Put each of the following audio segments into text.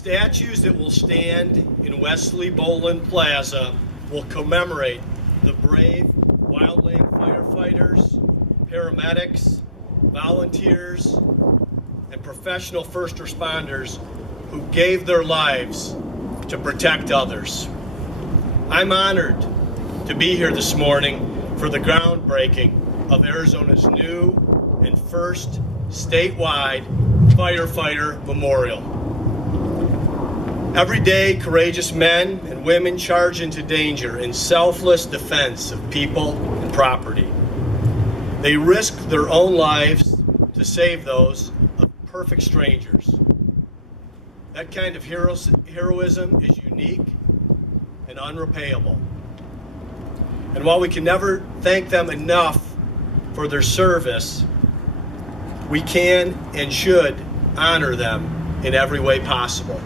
statues that will stand in Wesley Boland Plaza will commemorate the brave wildland firefighters, paramedics, volunteers, and professional first responders who gave their lives to protect others. I'm honored to be here this morning for the groundbreaking of Arizona's new and first statewide firefighter memorial. Every day, courageous men and women charge into danger in selfless defense of people and property. They risk their own lives to save those of perfect strangers. That kind of heroism is unique and unrepayable. And while we can never thank them enough for their service, we can and should honor them in every way possible.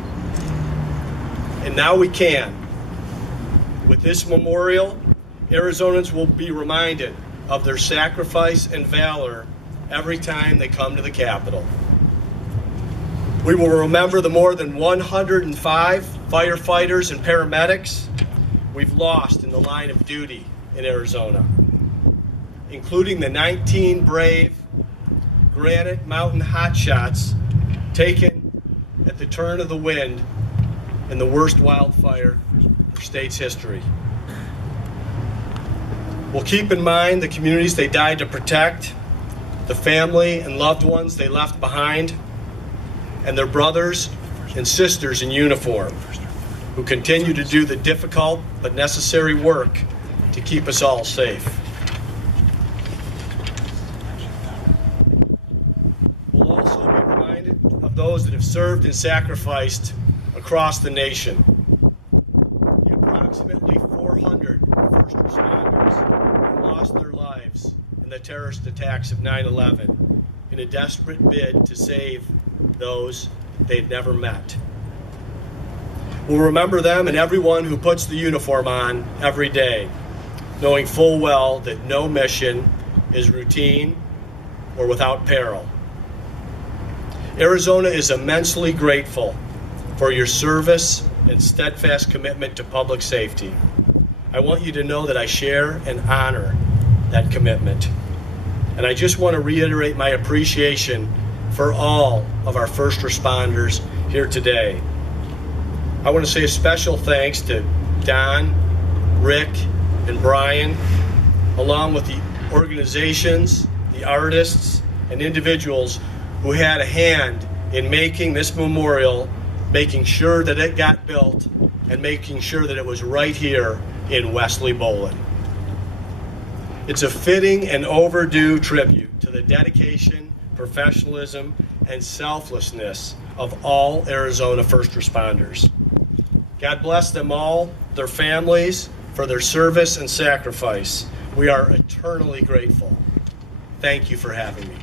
And now we can. With this memorial, Arizonans will be reminded of their sacrifice and valor every time they come to the Capitol. We will remember the more than 105 firefighters and paramedics we've lost in the line of duty in Arizona, including the 19 brave Granite Mountain hotshots taken at the turn of the wind in the worst wildfire in the state's history. We'll keep in mind the communities they died to protect, the family and loved ones they left behind, and their brothers and sisters in uniform who continue to do the difficult but necessary work to keep us all safe. We'll also be reminded of those that have served and sacrificed across the nation. The approximately 400 first responders who lost their lives in the terrorist attacks of 9/11 in a desperate bid to save those they'd never met. We'll remember them and everyone who puts the uniform on every day, knowing full well that no mission is routine or without peril. Arizona is immensely grateful for your service and steadfast commitment to public safety. I want you to know that I share and honor that commitment. And I just want to reiterate my appreciation for all of our first responders here today. I want to say a special thanks to Don, Rick, and Brian, along with the organizations, the artists, and individuals who had a hand in making this memorial, making sure that it got built, and making sure that it was right here in Wesley Boland. It's a fitting and overdue tribute to the dedication, professionalism, and selflessness of all Arizona first responders. God bless them all, their families, for their service and sacrifice. We are eternally grateful. Thank you for having me.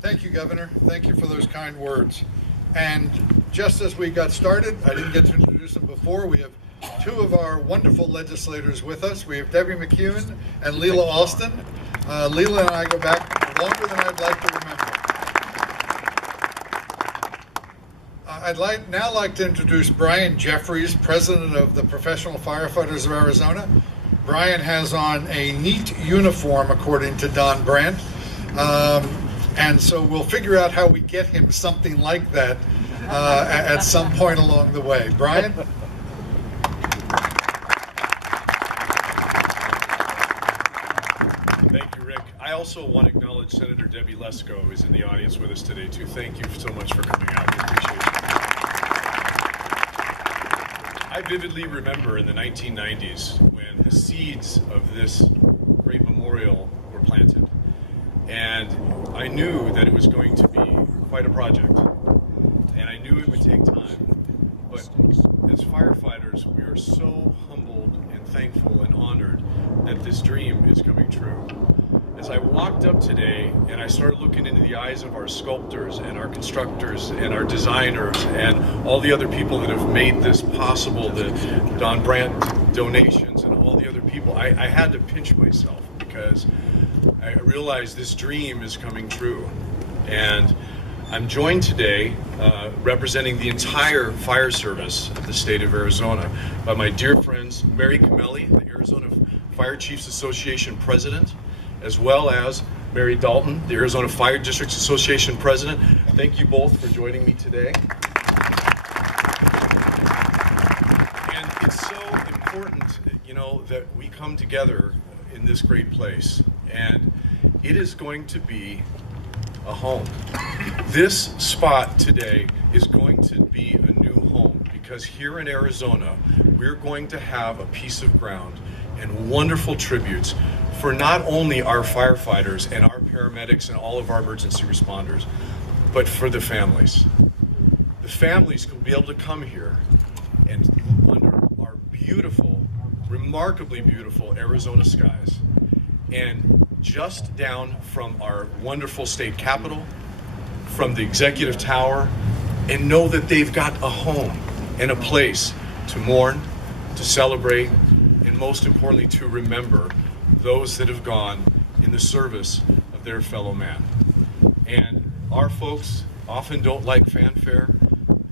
Thank you, Governor. Thank you for those kind words. And just as we got started, I didn't get to introduce them before, we have two of our wonderful legislators with us. We have Debbie McEwen and Leela Alston. Leela and I go back longer than I'd like to remember. I'd now like to introduce Brian Jeffries, President of the Professional Firefighters of Arizona. Brian has on a neat uniform, according to Don Brandt. And so we'll figure out how we get him something like that at some point along the way. Brian? Thank you, Rick. I also want to acknowledge Senator Debbie Lesko, who is in the audience with us today, too. Thank you so much for coming out. We appreciate it. I vividly remember in the 1990s when the seeds of this great memorial were planted. And I knew that it was going to be quite a project, and I knew it would take time. But as firefighters, we are so humbled and thankful and honored that this dream is coming true. as I walked up today and I started looking into the eyes of our sculptors and our constructors and our designers and all the other people that have made this possible, the Don Brandt donations and all the other people, I had to pinch myself, because I realized this dream is coming true. And I'm joined today, representing the entire fire service of the state of Arizona, by my dear friends Mary Camelli, the Arizona Fire Chiefs Association President, as well as Mary Dalton, the Arizona Fire Districts Association President. Thank you both for joining me today. And it's so important, you know, that we come together in this great place. And it is going to be a home. This spot today is going to be a new home, because here in Arizona, we're going to have a piece of ground and wonderful tributes for not only our firefighters and our paramedics and all of our emergency responders, but for the families. The families will be able to come here and under our beautiful, remarkably beautiful Arizona skies, and just down from our wonderful state capitol, from the executive tower, and know that they've got a home and a place to mourn, to celebrate, and most importantly, to remember those that have gone in the service of their fellow man. And our folks often don't like fanfare,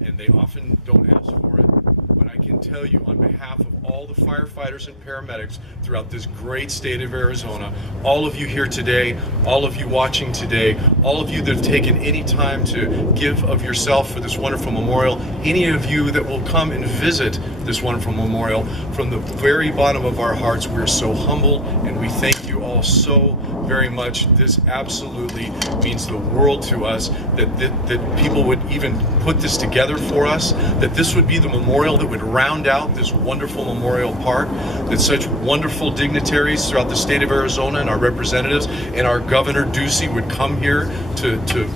and they often don't ask for it, but I can tell you, on behalf of all the firefighters and paramedics throughout this great state of Arizona, all of you here today, all of you watching today, all of you that have taken any time to give of yourself for this wonderful memorial, any of you that will come and visit this wonderful memorial, from the very bottom of our hearts, we're so humbled, and we thank you all so very much. This absolutely means the world to us, that people would even put this together for us, that this would be the memorial that would round out this wonderful memorial park, that such wonderful dignitaries throughout the state of Arizona and our representatives and our Governor Ducey would come here to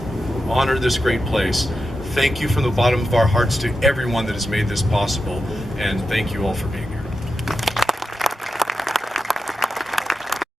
honor this great place. Thank you from the bottom of our hearts to everyone that has made this possible, and thank you all for being here.